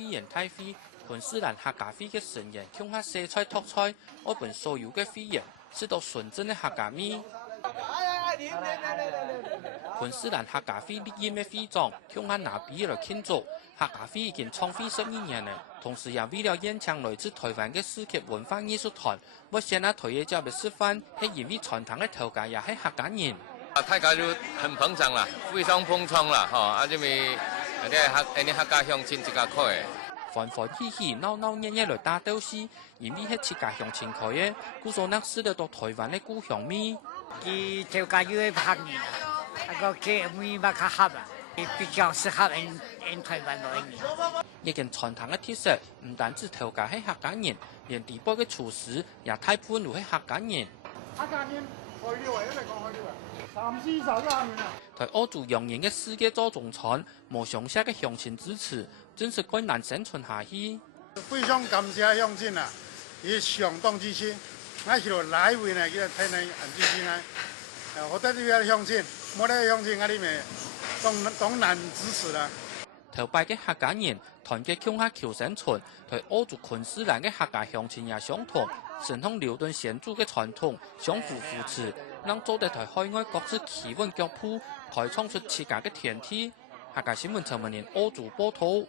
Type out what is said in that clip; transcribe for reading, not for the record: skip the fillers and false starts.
飞燕太妃、昆士兰客家飞嘅成员向下色彩托彩，我本所有嘅飞燕是到纯正嘅客家味。昆士兰客家飞烈焰嘅飞装向下拿比来庆祝。客家飞已經創飛11年了，同時也為了演唱來自台灣嘅世界文化藝術團，我先啊台嘅就要示範，係因為傳統嘅頭家也係客家人。大家就很捧場啦，非常捧場啦，因為客家鄉親自家開嘅。歡歡喜喜、鬧鬧熱熱來打鬥戲，因為係自家鄉親開嘅，故所能試得到台灣嘅故鄉味。佢頭家要係客人啊，個嘅味嘛較合啊。比較適合喺台灣來嘅。一件傳統嘅特色，唔單止頭家係客家人，連地波嘅廚師也大部分都係客家人。客家人開料啊，一嚟講開料啊，3、4手都啱嘅。台澳洲洋人嘅世界做總餐，無鄉下嘅鄉親支持，真是艱難生存下去。非常感謝鄉親啊，伊相當支持，我係度來回呢，佢睇你很支持呢。我哋呢邊鄉親，冇得鄉親，我哋咪。當然支持啦！頭擺嘅客家人團結向下求生存，同澳洲昆士蘭嘅客家鄉親也相同，承通牛頓先祖嘅傳統，相互扶持，讓做得台海外各自企穩腳步，開創出自家嘅天地。客家新聞陳文年澳洲報道。